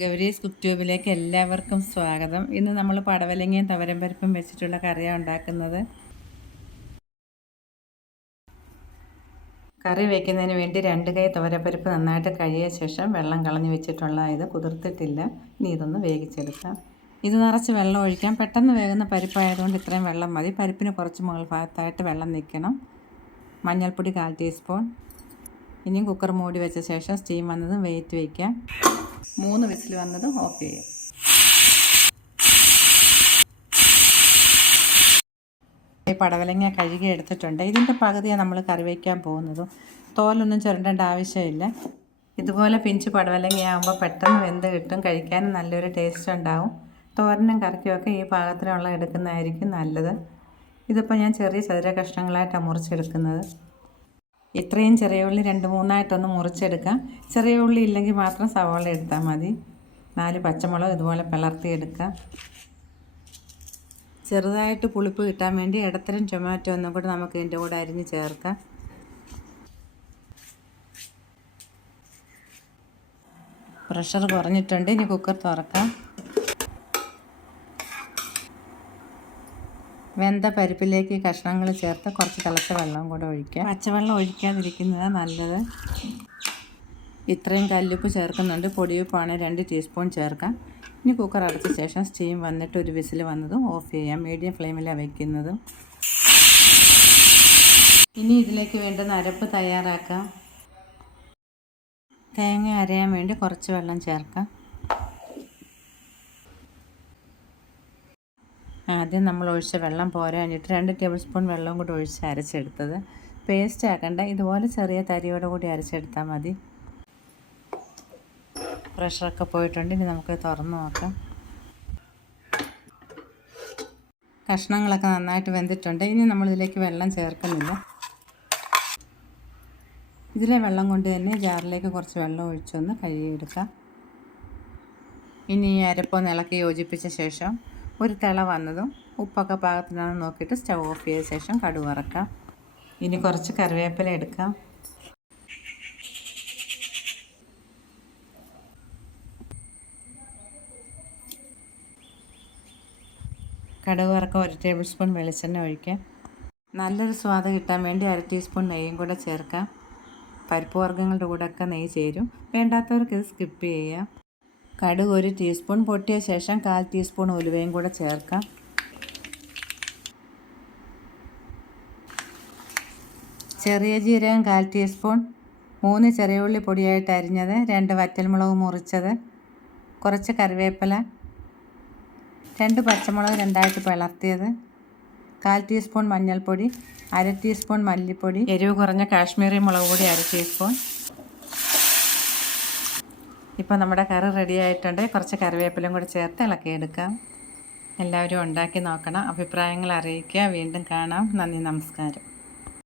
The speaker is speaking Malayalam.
ഗൗരീസ് കുക്ക് ട്യൂബിലേക്ക് എല്ലാവർക്കും സ്വാഗതം. ഇന്ന് നമ്മൾ പടവലങ്ങയും തുവരമ്പരിപ്പും വെച്ചിട്ടുള്ള കറിയാണ് ഉണ്ടാക്കുന്നത്. കറി വയ്ക്കുന്നതിന് വേണ്ടി 2 കൈ തുവരപ്പരിപ്പ് നന്നായിട്ട് കഴുകിയ ശേഷം വെള്ളം കളഞ്ഞ് വെച്ചിട്ടുള്ള ഇത് കുതിർത്തിട്ടില്ല. ഇനി ഇതൊന്ന് വേവിച്ചെടുക്കാം. ഇത് നിറച്ച് വെള്ളം ഒഴിക്കാം. പെട്ടെന്ന് വേകുന്ന പരിപ്പായതുകൊണ്ട് ഇത്രയും വെള്ളം മതി. പരിപ്പിന് കുറച്ച് മുകൾ ഭാഗത്തായിട്ട് വെള്ളം നിൽക്കണം. മഞ്ഞൾപ്പൊടി 1/4 ടീസ്പൂൺ. ഇനിയും കുക്കർ മൂടി വെച്ച ശേഷം സ്റ്റീം വന്നതും വെയിറ്റ് വയ്ക്കാം. 3 വിസിൽ വന്നതും ഓഫ് ചെയ്യാം. ഈ പടവലങ്ങ കഴുകി എടുത്തിട്ടുണ്ട്. ഇതിൻ്റെ പകുതിയാണ് നമ്മൾ കറി വയ്ക്കാൻ പോകുന്നതും. തോലൊന്നും ചുരണ്ടേണ്ട ആവശ്യമില്ല. ഇതുപോലെ പിഞ്ച് പടവലങ്ങയാകുമ്പോൾ പെട്ടെന്ന് വെന്ത് കിട്ടും. കഴിക്കാനും നല്ലൊരു ടേസ്റ്റ് ഉണ്ടാവും. തോരനും കറിക്കുമൊക്കെ ഈ പാകത്തിനുള്ള എടുക്കുന്നതായിരിക്കും നല്ലത്. ഇതിപ്പോൾ ഞാൻ ചെറിയ ചതുര കഷ്ണങ്ങളായിട്ടാണ് മുറിച്ചെടുക്കുന്നത്. ഇത്രയും ചെറിയ ഉള്ളി 2-3 മുറിച്ചെടുക്കാം. ചെറിയ ഉള്ളി ഇല്ലെങ്കിൽ മാത്രം സവാള എടുത്താൽ മതി. 4 പച്ചമുളക് ഇതുപോലെ പിളർത്തിയെടുക്കാം. ചെറുതായിട്ട് പുളിപ്പ് കിട്ടാൻ വേണ്ടി ഇടത്തരം ടൊമാറ്റോ ഒന്നും കൂടി നമുക്ക് ഇതിൻ്റെ കൂടെ അരിഞ്ഞ് ചേർക്കാം. പ്രഷർ കുറഞ്ഞിട്ടുണ്ട്. ഇനി കുക്കർ തുറക്കാം. വെന്ത പരിപ്പിലേക്ക് കഷ്ണങ്ങൾ ചേർത്ത് കുറച്ച് തിളച്ച വെള്ളം കൂടെ ഒഴിക്കാം. പച്ചവെള്ളം ഒഴിക്കാതിരിക്കുന്നതാണ് നല്ലത്. ഇത്രയും കല്ലുപ്പ് ചേർക്കുന്നുണ്ട്. പൊടിയുപ്പാണ് 2 ടീസ്പൂൺ ചേർക്കാം. ഇനി കുക്കർ അടച്ച ശേഷം സ്റ്റീം വന്നിട്ട് ഒരു വിസിൽ വന്നതും ഓഫ് ചെയ്യാം. മീഡിയം ഫ്ലെയിമിലാണ് വയ്ക്കുന്നത്. ഇനി ഇതിലേക്ക് വേണ്ടുന്ന അരപ്പ് തയ്യാറാക്കാം. തേങ്ങ അരയാൻ വേണ്ടി കുറച്ച് വെള്ളം ചേർക്കാം. ആദ്യം നമ്മൾ ഒഴിച്ച വെള്ളം പോരാഞ്ഞിട്ട് 2 ടേബിൾ സ്പൂൺ വെള്ളം കൂടി ഒഴിച്ച് അരച്ചെടുത്തത്. പേസ്റ്റ് ആക്കണ്ട, ഇതുപോലെ ചെറിയ തരിയോടെ കൂടി അരച്ചെടുത്താൽ മതി. പ്രഷറൊക്കെ പോയിട്ടുണ്ട്. ഇനി നമുക്ക് തുറന്ന് നോക്കാം. കഷ്ണങ്ങളൊക്കെ നന്നായിട്ട് വെന്തിട്ടുണ്ട്. ഇനി നമ്മളിതിലേക്ക് വെള്ളം ചേർക്കുന്നില്ല. ഇതിലെ വെള്ളം കൊണ്ട് തന്നെ ജാറിലേക്ക് കുറച്ച് വെള്ളം ഒഴിച്ചൊന്ന് കഴുകിയെടുക്കാം. ഇനി ഈ അരപ്പൊന്ന് ഇളക്കി യോജിപ്പിച്ച ശേഷം ഒരു തിള വന്നതും ഉപ്പൊക്കെ പാകത്തിനാണെന്ന് നോക്കിയിട്ട് സ്റ്റൗ ഓഫ് ചെയ്ത ശേഷം കടുക് വറക്കാം. ഇനി കുറച്ച് കറിവേപ്പില എടുക്കാം. കടുക് വറക്കാൻ 1 ടേബിൾ സ്പൂൺ വെളിച്ചെണ്ണ ഒഴിക്കാം. നല്ലൊരു സ്വാദ് കിട്ടാൻ വേണ്ടി 1/2 ടീസ്പൂൺ നെയ്യും കൂടെ ചേർക്കാം. പരിപ്പ് വർഗ്ഗങ്ങളുടെ കൂടെയൊക്കെ നെയ്യ് ചേരും. വേണ്ടാത്തവർക്ക് ഇത് സ്കിപ്പ് ചെയ്യാം. കടുക് 1 ടീസ്പൂൺ പൊട്ടിയ ശേഷം 1/4 ടീസ്പൂൺ ഉലുവയും കൂടെ ചേർക്കാം. ചെറിയ ജീരകം 1/4 ടീസ്പൂൺ. 3 ചെറിയ ഉള്ളി പൊടിയായിട്ട് അരിഞ്ഞത്, 2 വറ്റൽമുളക് മുറിച്ചത്, കുറച്ച് കറിവേപ്പില, 2 പച്ചമുളക് 2ആയിട്ട് പിളർത്തിയത്, 1/4 ടീസ്പൂൺ മഞ്ഞൾപ്പൊടി, 1/2 ടീസ്പൂൺ മല്ലിപ്പൊടി, എരിവ് കുറഞ്ഞ കാശ്മീരി മുളക് പൊടി 1/2 ടീസ്പൂൺ. ഇപ്പോൾ നമ്മുടെ കറി റെഡി ആയിട്ടുണ്ട്. കുറച്ച് കറിവേപ്പിലയും കൂടി ചേർത്ത് ഇളക്കിയെടുക്കാം. എല്ലാവരും ഉണ്ടാക്കി നോക്കണം. അഭിപ്രായങ്ങൾ അറിയിക്കുക. വീണ്ടും കാണാം. നന്ദി, നമസ്കാരം.